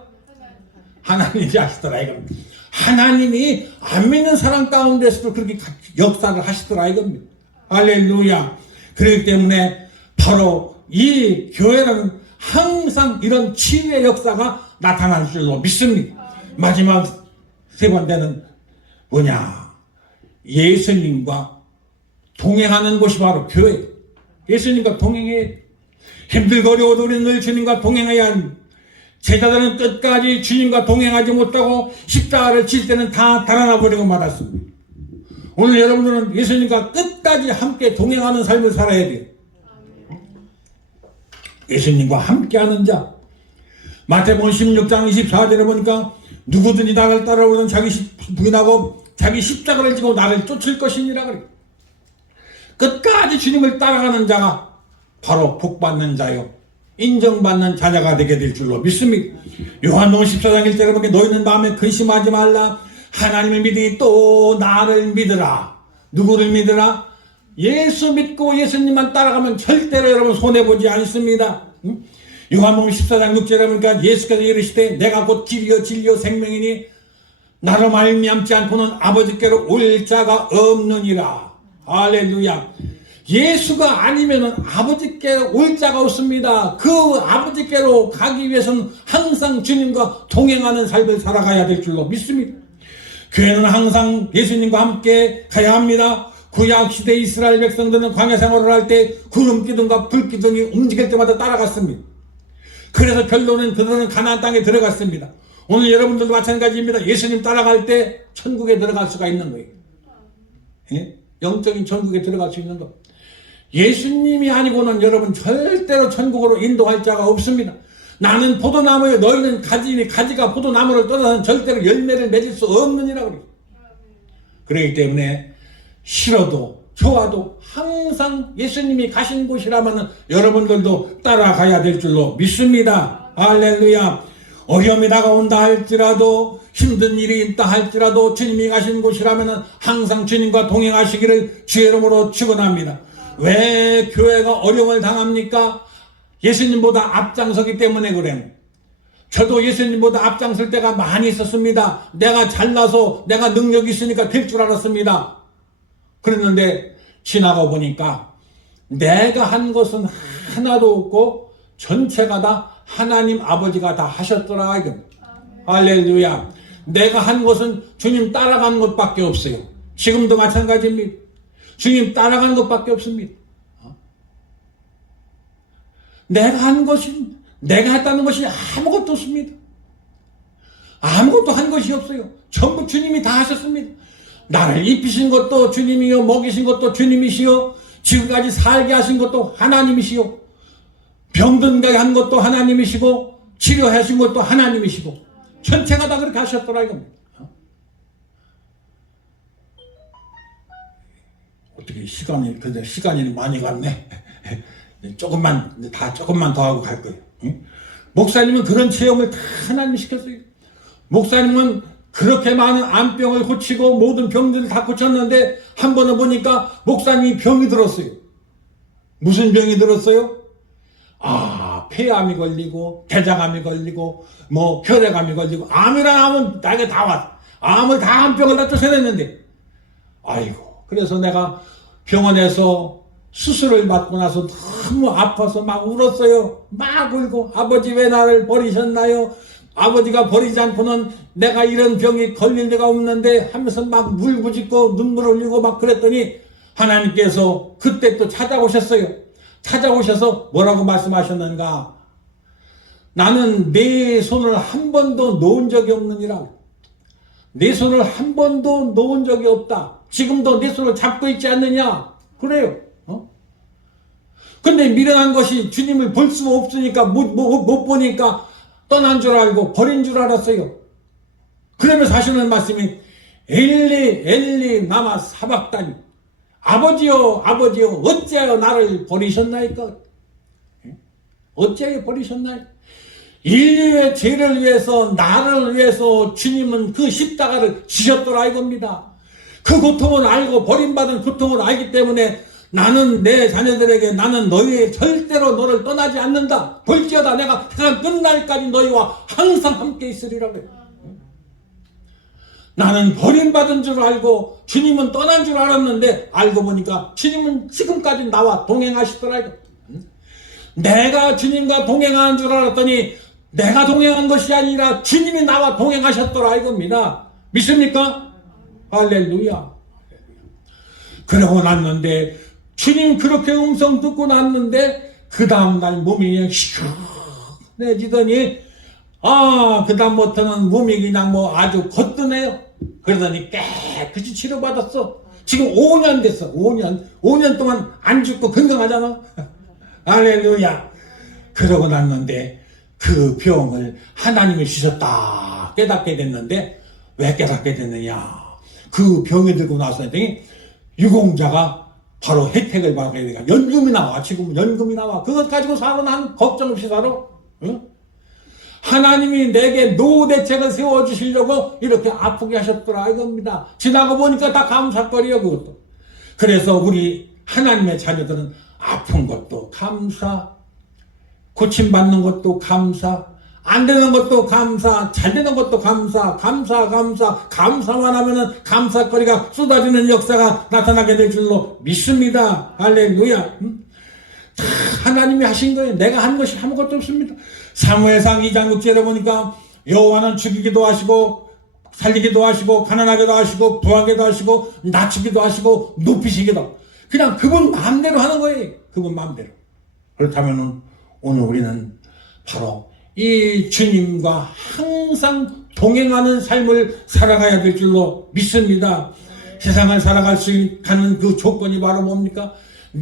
하나님이 하시더라 이겁니다. 하나님이 안 믿는 사람 가운데서도 그렇게 역사를 하시더라 이겁니다. 할렐루야. 그렇기 때문에 바로 이 교회는 항상 이런 치유의 역사가 나타날 줄로 믿습니다. 마지막 세 번째는 뭐냐? 예수님과 동행하는 곳이 바로 교회. 예수님과 동행해. 힘들고 어려워도 우리는 늘 주님과 동행해야 합니다. 제자들은 끝까지 주님과 동행하지 못하고 십자가를 질 때는 다 달아나 버리고 말았습니다. 오늘 여러분들은 예수님과 끝까지 함께 동행하는 삶을 살아야 돼요. 예수님과 함께하는 자. 마태복음 16장 24절에 보니까 누구든지 나를 따라오는 자기 부인하고 자기 십자가를 지고 나를 쫓을 것이니라 그래요. 끝까지 주님을 따라가는 자가 바로 복받는 자요, 인정받는 자녀가 되게 될 줄로 믿습니다. 요한복음 14장 1절에 보니까 너희는 마음에 근심하지 말라. 하나님을 믿으니 또 나를 믿으라. 누구를 믿으라? 예수 믿고 예수님만 따라가면 절대로 여러분 손해보지 않습니다. 요한복음 14장 6절에 보니까 예수께서 이르시되 내가 곧 길이요 진리요 생명이니 나로 말미암지 않고는 아버지께로 올 자가 없느니라. 할렐루야. 예수가 아니면은 아버지께로 올 자가 없습니다. 그 아버지께로 가기 위해서는 항상 주님과 동행하는 삶을 살아가야 될 줄로 믿습니다. 교회는 항상 예수님과 함께 가야 합니다. 구약시대 이스라엘 백성들은 광야 생활을 할 때 구름기둥과 불기둥이 움직일 때마다 따라갔습니다. 그래서 결론은 그들은 가나안 땅에 들어갔습니다. 오늘 여러분들도 마찬가지입니다. 예수님 따라갈 때 천국에 들어갈 수가 있는 거예요. 예? 영적인 천국에 들어갈 수 있는 것. 예수님이 아니고는 여러분 절대로 천국으로 인도할 자가 없습니다. 나는 포도나무에 너희는 가지니 가지가 포도나무를 떠나서는 절대로 열매를 맺을 수 없느니라 그래요. 그렇기 때문에 싫어도 좋아도 항상 예수님이 가신 곳이라면 여러분들도 따라가야 될 줄로 믿습니다. 할렐루야. 어려움이 다가온다 할지라도 힘든 일이 있다 할지라도 주님이 가신 곳이라면 항상 주님과 동행하시기를 주의 이름으로 축원합니다. 왜 교회가 어려움을 당합니까? 예수님보다 앞장서기 때문에 그래요. 저도 예수님보다 앞장설 때가 많이 있었습니다. 내가 잘나서 내가 능력이 있으니까 될 줄 알았습니다. 그랬는데 지나가 보니까 내가 한 것은 하나도 없고 전체가 다 하나님 아버지가 다 하셨더라 이거. 할렐루야. 내가 한 것은 주님 따라간 것밖에 없어요. 지금도 마찬가지입니다. 주님 따라간 것밖에 없습니다. 내가 한 것이, 내가 했다는 것이 아무것도 없습니다. 아무것도 한 것이 없어요. 전부 주님이 다 하셨습니다. 나를 입히신 것도 주님이요, 먹이신 것도 주님이시요, 지금까지 살게 하신 것도 하나님이시요, 병든게 한 것도 하나님이시고, 치료하신 것도 하나님이시고, 전체가 다 그렇게 하셨더라 이겁니다. 어떻게 시간이 많이 갔네. 조금만 더 하고 갈 거예요. 응? 목사님은 그런 체험을 다 하나님이 시켰어요. 목사님은 그렇게 많은 암병을 고치고 모든 병들을 다 고쳤는데 한 번은 보니까 목사님이 병이 들었어요. 무슨 병이 들었어요? 폐암이 걸리고 대장암이 걸리고 뭐 혈액암이 걸리고 암이란 암은 나에게 다 왔어. 암을 다 암병을 다 쫓아냈는데 아이고, 그래서 내가 병원에서 수술을 받고 나서 너무 아파서 막 울었어요. 막 울고, 아버지 왜 나를 버리셨나요? 아버지가 버리지 않고는 내가 이런 병이 걸릴 리가 없는데 하면서 막 울부짖고 눈물 흘리고 막 그랬더니 하나님께서 그때 또 찾아오셨어요. 찾아오셔서 뭐라고 말씀하셨는가? 나는 내 손을 한 번도 놓은 적이 없느니라. 내 손을 한 번도 놓은 적이 없다. 지금도 내 손을 잡고 있지 않느냐? 그래요. 근데 미련한 것이 주님을 볼 수 없으니까 못 보니까 떠난 줄 알고 버린 줄 알았어요. 그러면서 하시는 말씀이 엘리 엘리 나마 사박다니, 아버지여 아버지여 어찌하여 나를 버리셨나이까? 어찌하여 버리셨나이까? 인류의 죄를 위해서, 나를 위해서 주님은 그 십자가를 지셨더라 이겁니다. 그 고통을 알고, 버림받은 고통을 알기 때문에 나는 내 자녀들에게 나는 너희 절대로 너를 떠나지 않는다. 볼지어다 내가 세상 끝날까지 너희와 항상 함께 있으리라고 해요. 나는 버림받은 줄 알고 주님은 떠난 줄 알았는데 알고 보니까 주님은 지금까지 나와 동행하시더라 이거. 내가 주님과 동행하는 줄 알았더니 내가 동행한 것이 아니라 주님이 나와 동행하셨더라 이겁니다. 믿습니까? 할렐루야. 그러고 났는데 주님 그렇게 음성 듣고 났는데 그 다음날 몸이 그냥 시원해지더니 그 다음부터는 몸이 그냥 뭐 아주 거뜬해요. 그러더니 깨끗이 치료받았어. 지금 5년 됐어. 5년 동안 안 죽고 건강하잖아. 할렐루야. 그러고 났는데 그 병을 하나님이 주셨다 깨닫게 됐는데 왜 깨닫게 됐느냐? 그 병이 들고 나서 했더니 유공자가 바로 혜택을 받게 되니까 연금이 나와. 지금은 연금이 나와. 그것 가지고 살아. 난 걱정 없이 살아. 응? 하나님이 내게 노후 대책을 세워주시려고 이렇게 아프게 하셨더라 이겁니다. 지나고 보니까 다 감사거리요 그것도. 그래서 우리 하나님의 자녀들은 아픈 것도 감사, 고침받는 것도 감사, 안 되는 것도 감사, 잘 되는 것도 감사, 감사만 하면은 감사거리가 쏟아지는 역사가 나타나게 될 줄로 믿습니다. 할렐루야. 하나님이 하신 거예요. 내가 한 것이 아무것도 없습니다. 사무엘상 2장 6절에 보니까 여호와는 죽이기도 하시고 살리기도 하시고 가난하게도 하시고 부하게도 하시고 낮추기도 하시고 높이시기도, 그냥 그분 마음대로 하는 거예요. 그분 마음대로. 그렇다면 오늘 우리는 바로 이 주님과 항상 동행하는 삶을 살아가야 될 줄로 믿습니다. 세상을 살아갈 수 있는 그 조건이 바로 뭡니까?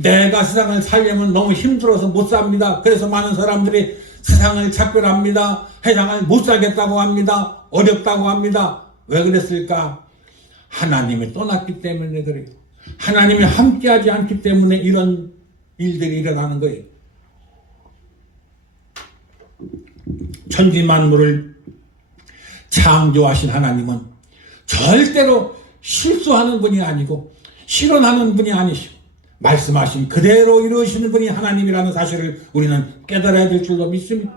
내가 세상을 살려면 너무 힘들어서 못 삽니다. 그래서 많은 사람들이 세상을 작별합니다. 세상을 못 살겠다고 합니다. 어렵다고 합니다. 왜 그랬을까? 하나님이 떠났기 때문에 그래요. 하나님이 함께하지 않기 때문에 이런 일들이 일어나는 거예요. 천지 만물을 창조하신 하나님은 절대로 실수하는 분이 아니고 실현하는 분이 아니시고 말씀하신 그대로 이루시는 분이 하나님이라는 사실을 우리는 깨달아야 될 줄로 믿습니다.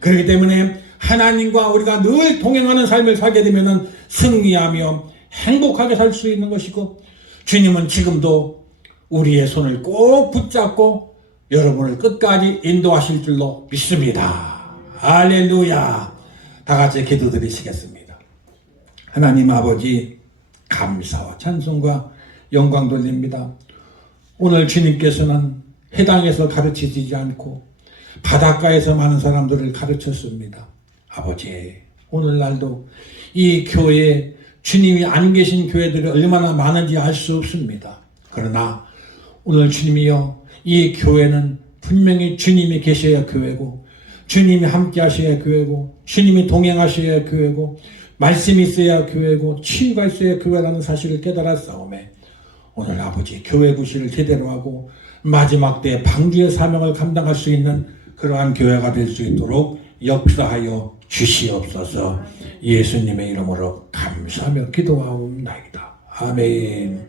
그렇기 때문에 하나님과 우리가 늘 동행하는 삶을 살게 되면 승리하며 행복하게 살 수 있는 것이고, 주님은 지금도 우리의 손을 꼭 붙잡고 여러분을 끝까지 인도하실 줄로 믿습니다. 할렐루야. 다 같이 기도드리시겠습니다. 하나님 아버지, 감사와 찬송과 영광 돌립니다. 오늘 주님께서는 해당에서 가르치지 않고 바닷가에서 많은 사람들을 가르쳤습니다. 아버지, 오늘날도 이 교회에 주님이 안 계신 교회들이 얼마나 많은지 알 수 없습니다. 그러나 오늘 주님이여, 이 교회는 분명히 주님이 계셔야 교회고, 주님이 함께 하셔야 교회고, 주님이 동행하셔야 교회고, 말씀이 있어야 교회고, 치유가 있어야 교회라는 사실을 깨달았사오매 오늘 아버지, 교회 구실을 제대로 하고 마지막 때 방주의 사명을 감당할 수 있는 그러한 교회가 될 수 있도록 역사하여 주시옵소서. 예수님의 이름으로 감사하며 기도하옵나이다. 아멘.